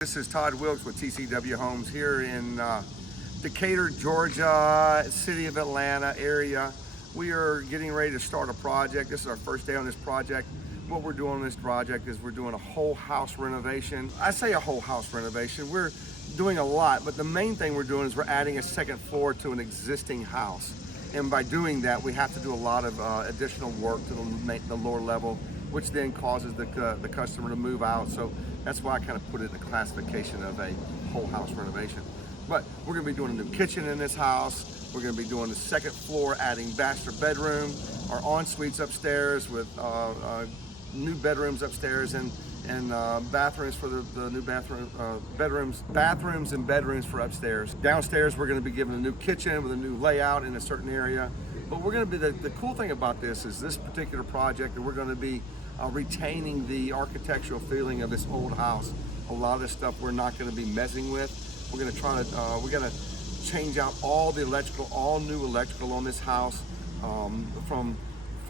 This is Todd Wilks with TCW Homes here in Decatur, Georgia, city of Atlanta area. We are getting ready to start a project. This is our first day on this project. What we're doing on this project is we're doing a whole house renovation. I say a whole house renovation. We're doing a lot, but the main thing we're doing is we're adding a second floor to an existing house. And by doing that, we have to do a lot of additional work to the lower level, which then causes the customer to move out. So that's why I kind of put it in the classification of a whole house renovation. But we're gonna be doing a new kitchen in this house. We're gonna be doing the second floor, adding master bedroom, our en-suites upstairs with new bedrooms upstairs and bathrooms for the new bathrooms and bedrooms for upstairs. Downstairs, we're gonna be given a new kitchen with a new layout in a certain area. But we're gonna be, the cool thing about this is this particular project that we're gonna be retaining the architectural feeling of this old house. A lot of this stuff we're not going to be messing with. We're going to try to, we're going to change out all the electrical, all new electrical on this house, from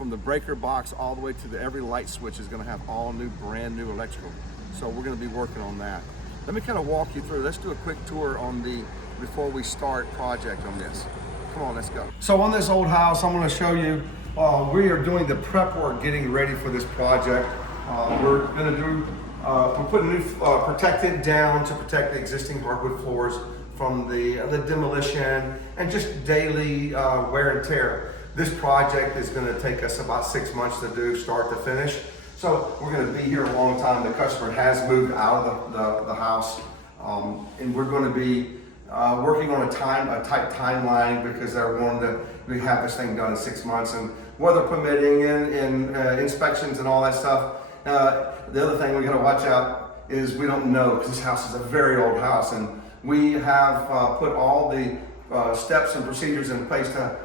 the breaker box all the way to every light switch is going to have all new, brand new electrical. So we're going to be working on that. Let me kind of walk you through. Let's do a quick tour on before we start project on this. Come on, let's go. So on this old house, I'm going to show you. We are doing the prep work, getting ready for this project. We're putting new protected down to protect the existing hardwood floors from the demolition and just daily wear and tear. This project is going to take us about 6 months to do, start to finish. So we're going to be here a long time. The customer has moved out of the house, and we're going to be working on a tight timeline because they're wanting to have this thing done in 6 months, and weather permitting and inspections and all that stuff. The other thing we got to watch out is we don't know, because this house is a very old house, and we have put all the steps and procedures in place to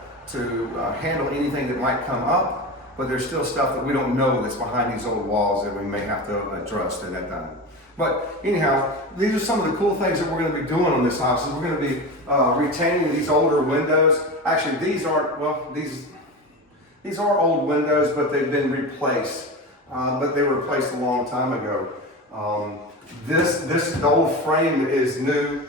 handle anything that might come up, but there's still stuff that we don't know that's behind these old walls that we may have to address at that time. But anyhow, these are some of the cool things that we're going to be doing on this house. Is we're going to be retaining these older windows. Actually, these aren't, well, these are old windows, but they've been replaced. But they were replaced a long time ago. The old frame is new,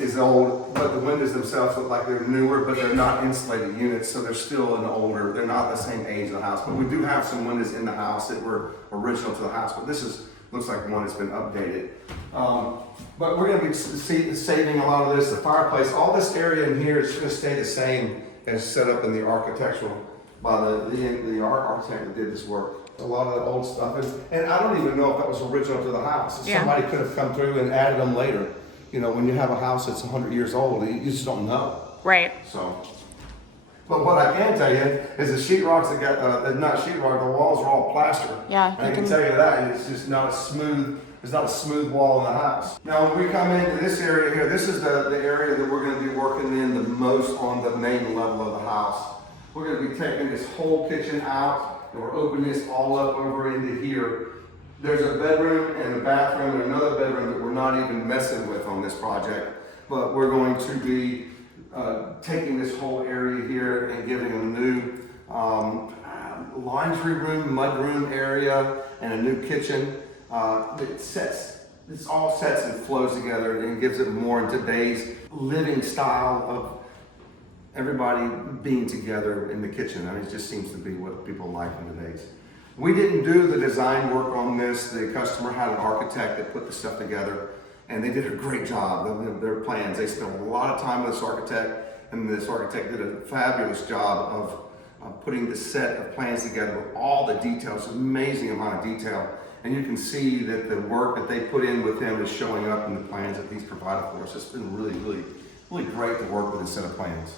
is old, but the windows themselves look like they're newer, but they're not insulated units, so they're still they're not the same age of the house. But we do have some windows in the house that were original to the house, but this looks like one that's been updated. But we're going to be saving a lot of this. The fireplace, all this area in here is going to stay the same as set up in the architectural by the architect that did this work. A lot of the old stuff, and I don't even know if that was original to the house. Yeah. Somebody could have come through and added them later. You know, when you have a house that's 100 years old, you just don't know. Right. So, but what I can tell you is the sheetrocks that got, not sheetrock, the walls are all plaster. Yeah. I can tell you that, it's just not a smooth, it's not a smooth wall in the house. Now, when we come into this area here, this is the area that we're going to be working in the most on the main level of the house. We're going to be taking this whole kitchen out, and we're opening this all up over into here. There's a bedroom and a bathroom and another bedroom that we're not even messing with on this project, but we're going to be taking this whole area here and giving them a new laundry room, mudroom area, and a new kitchen. This all sets and flows together and gives it more in today's living style of everybody being together in the kitchen. I mean, it just seems to be what people like in the days. We didn't do the design work on this. The customer had an architect that put the stuff together, and they did a great job. Their plans, they spent a lot of time with this architect, and this architect did a fabulous job of putting the set of plans together with all the details, amazing amount of detail. And you can see that the work that they put in with him is showing up in the plans that he's provided for us. It's been really, really, really great to work with this set of plans.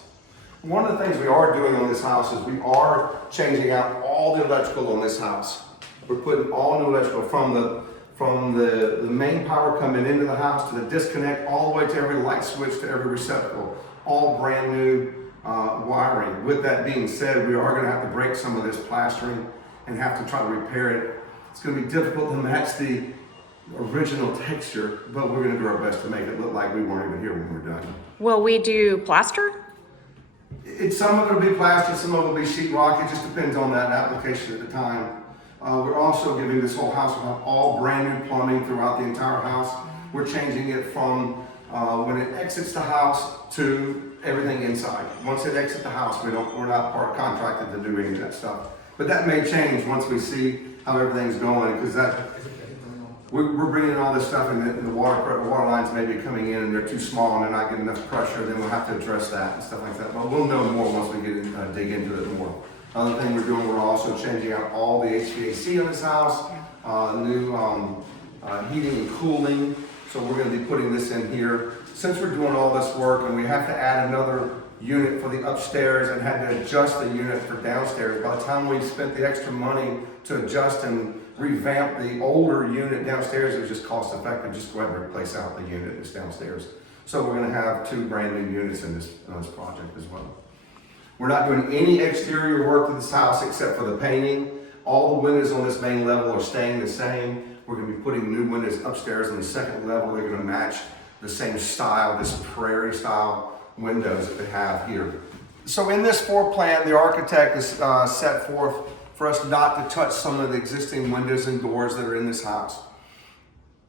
One of the things we are doing on this house is we are changing out all the electrical on this house. We're putting all new electrical from the main power coming into the house to the disconnect, all the way to every light switch, to every receptacle, all brand new wiring. With that being said, we are going to have to break some of this plastering and have to try to repair it. It's going to be difficult to match the original texture, but we're going to do our best to make it look like we weren't even here when we're done. Will we do plaster? Some of it will be plaster, some of it will be sheetrock. It just depends on that application at the time. We're also giving this whole house all brand new plumbing throughout the entire house. We're changing it from when it exits the house to everything inside. Once it exits the house, we're not part contracted to do any of that stuff. But that may change once we see how everything's going, because we're bringing all this stuff and the water lines may be coming in and they're too small and they're not getting enough pressure, then we'll have to address that and stuff like that. But we'll know more once we get dig into it more. Other thing we're doing, we're also changing out all the HVAC in this house, new heating and cooling. So we're going to be putting this in here. Since we're doing all this work and we have to add another unit for the upstairs and had to adjust the unit for downstairs, by the time we spent the extra money to adjust and revamp the older unit downstairs, it was just cost effective. Just go ahead and replace out the unit that's downstairs. So we're going to have 2 brand new units in this project as well. We're not doing any exterior work to this house except for the painting. All the windows on this main level are staying the same. We're going to be putting new windows upstairs on the second level. They're going to match the same style, this prairie style windows that they have here. So in this floor plan, the architect has set forth for us not to touch some of the existing windows and doors that are in this house.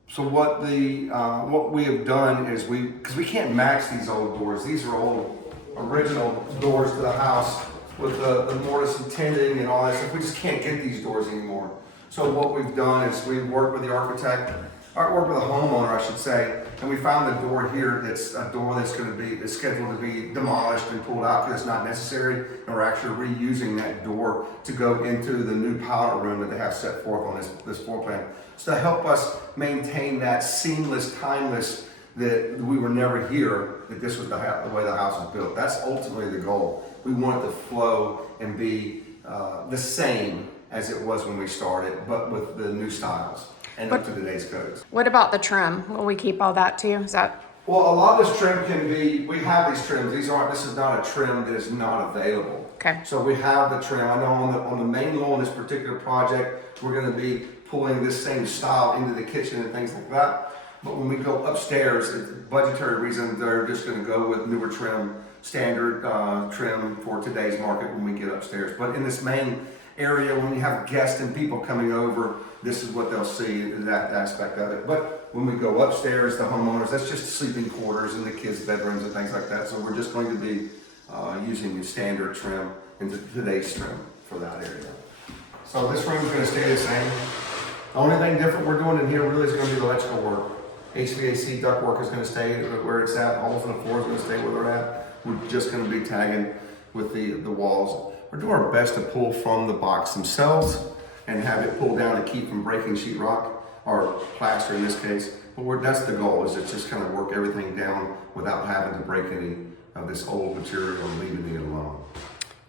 So what we have done is because we can't match these old doors. These are old original doors to the house with the mortise and tinting and all that stuff. We just can't get these doors anymore. So what we've done is we've worked with the architect, or worked with the homeowner, I should say, and we found a door here that's a door that's scheduled to be demolished and pulled out because it's not necessary, and we're actually reusing that door to go into the new powder room that they have set forth on this floor plan. So to help us maintain that seamless, timeless, that we were never here, that this was the way the house was built. That's ultimately the goal. We want it to flow and be the same as it was when we started, but with the new styles and up to today's codes. What about the trim? Will we keep all that too? Is that? Well, a lot of this trim can be, we have these trims. This is not a trim that is not available. Okay. So we have the trim. I know on the main lawn, this particular project, we're gonna be pulling this same style into the kitchen and things like that. But when we go upstairs, for budgetary reasons, they're just gonna go with newer trim, standard trim for today's market when we get upstairs. But in this main area, when we have guests and people coming over, this is what they'll see in that aspect of it. But when we go upstairs, the homeowners, that's just sleeping quarters and the kids' bedrooms and things like that. So we're just going to be using the standard trim and today's trim for that area. So this room's gonna stay the same. The only thing different we're doing in here really is gonna be the electrical work. HVAC ductwork is gonna stay where it's at. Holes in the floor is gonna stay where they're at. We're just gonna be tagging with the walls. We're doing our best to pull from the box themselves and have it pulled down to keep from breaking sheetrock or plaster in this case. But that's the goal, is to just kind of work everything down without having to break any of this old material and leaving it alone.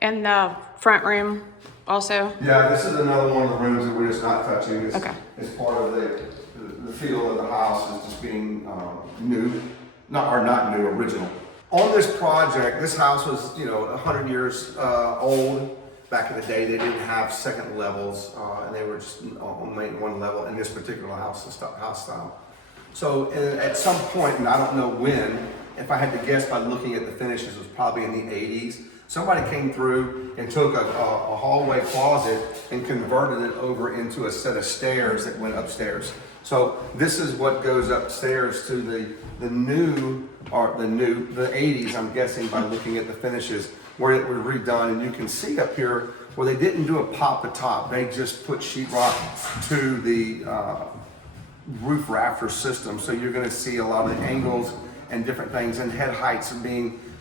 And the front room also? Yeah, this is another one of the rooms that we're just not touching. Okay. It's part of the feel of the house is just being new, not new, original. On this project, this house was 100 years old. Back in the day, they didn't have second levels, and they were just on one level in this particular house style. So at some point, and I don't know when, if I had to guess by looking at the finishes, it was probably in the 80s. Somebody came through and took a hallway closet and converted it over into a set of stairs that went upstairs. So this is what goes upstairs to the 80s, I'm guessing by looking at the finishes, where it was redone. And you can see up here where they didn't do a pop to top. They just put sheetrock to the roof rafter system. So you're gonna see a lot of the angles and different things, and head heights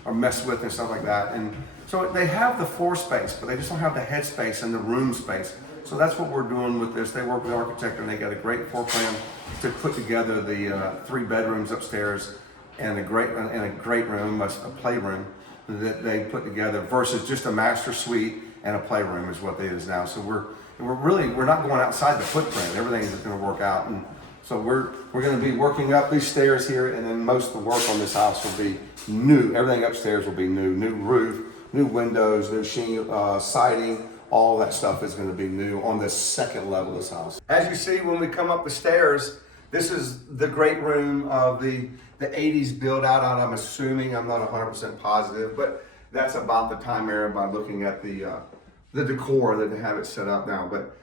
are messed with and stuff like that. And so they have the floor space, but they just don't have the head space and the room space. So that's what we're doing with this. They work with the architect and they got a great floor plan to put together the 3 bedrooms upstairs and a great room, a playroom that they put together versus just a master suite and a playroom is what it is now. So we're not going outside the footprint. Everything is going to work out, and so we're going to be working up these stairs here, and then most of the work on this house will be new. Everything upstairs will be new roof, new windows, new shingle, siding. All that stuff is going to be new on this second level of this house. As you see, when we come up the stairs, this is the great room of the 80s build out. I'm assuming, I'm not 100% positive, but that's about the time era by looking at the decor that they have it set up now. But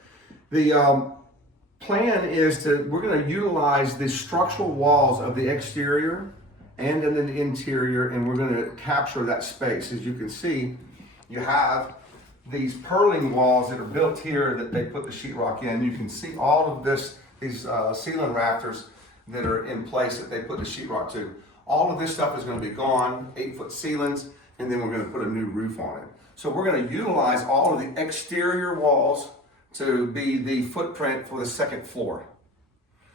plan is we're going to utilize the structural walls of the exterior and in the interior, and we're going to capture that space. As you can see, you have these purling walls that are built here that they put the sheetrock in. You can see all of these ceiling rafters that are in place that they put the sheetrock to. All of this stuff is going to be gone, 8-foot ceilings, and then we're going to put a new roof on it. So we're going to utilize all of the exterior walls to be the footprint for the second floor.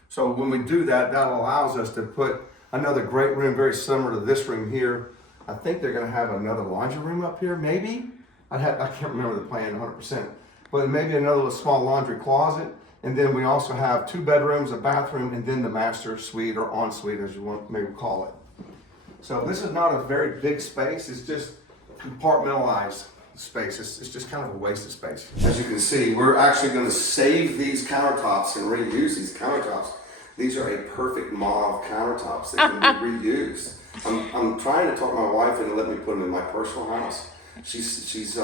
So when we do that, that allows us to put another great room very similar to this room here. I think they're going to have another laundry room up here, maybe. I can't remember the plan 100%, but maybe another small laundry closet. And then we also have 2 bedrooms, a bathroom, and then the master suite or ensuite, as you want maybe call it. So this is not a very big space. It's just compartmentalized space. It's just kind of a waste of space. As you can see, we're actually going to save these countertops and reuse these countertops. These are a perfect mauve countertops that can be reused. I'm trying to talk my wife into let me put them in my personal house. She's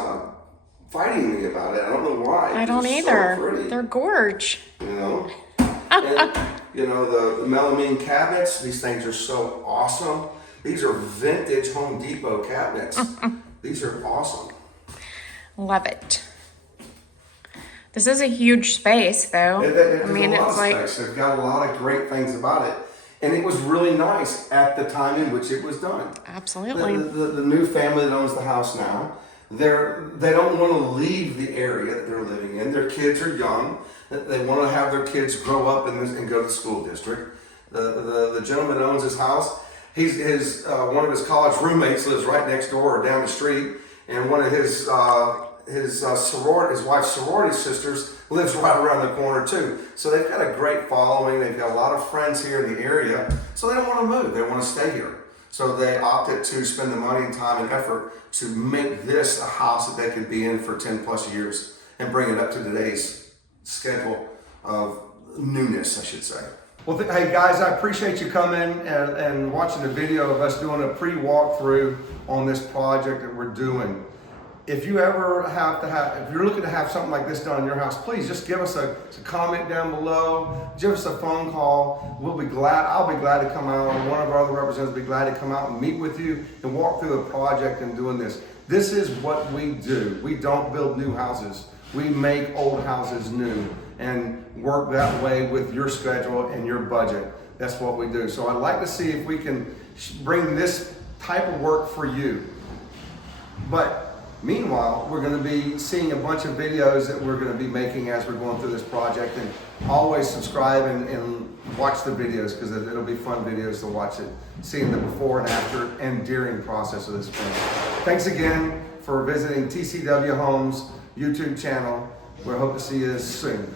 fighting me about it. I don't know why. I don't either. So they're gorge. You know, and, you know the melamine cabinets. These things are so awesome. These are vintage Home Depot cabinets. These are awesome. Love it. This is a huge space, though. It's a lot of space. They've got a lot of great things about it. And it was really nice at the time in which it was done. Absolutely. The new family that owns the house now, they don't want to leave the area that they're living in. Their kids are young. They want to have their kids grow up and go to the school district. The gentleman that owns his house, one of his college roommates lives right next door or down the street, and one of his wife's sorority sisters lives right around the corner too. So they've got a great following. They've got a lot of friends here in the area. So they don't want to move. They want to stay here. So they opted to spend the money and time and effort to make this a house that they could be in for 10 plus years and bring it up to today's schedule of newness, I should say. Well, hey guys, I appreciate you coming and watching the video of us doing a pre-walkthrough on this project that we're doing. If you ever if you're looking to have something like this done in your house, please just give us a comment down below, give us a phone call. I'll be glad to come out, or one of our other representatives will be glad to come out and meet with you and walk through the project and doing this. This is what we do. We don't build new houses. We make old houses new and work that way with your schedule and your budget. That's what we do. So I'd like to see if we can bring this type of work for you. But meanwhile, we're going to be seeing a bunch of videos that we're going to be making as we're going through this project, and always subscribe and watch the videos because it'll be fun videos to watch it, seeing the before and after and during process of this film. Thanks again for visiting TCW Homes YouTube channel. We hope to see you soon.